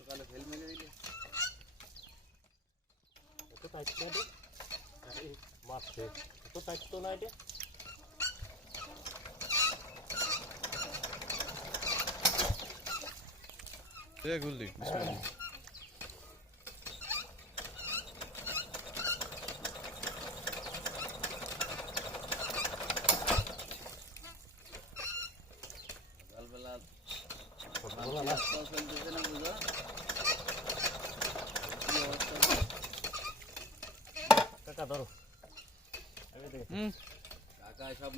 সকালে ফেল মেরে দিলে তো টাইট করে আরে মারছে তো টাইট তো না এটা এ গুলদি বিসমিল্লাহ সকালবেলা বলা না চলতেছে না বুঝো কাকা ধরো আগে দেখে কাকা সব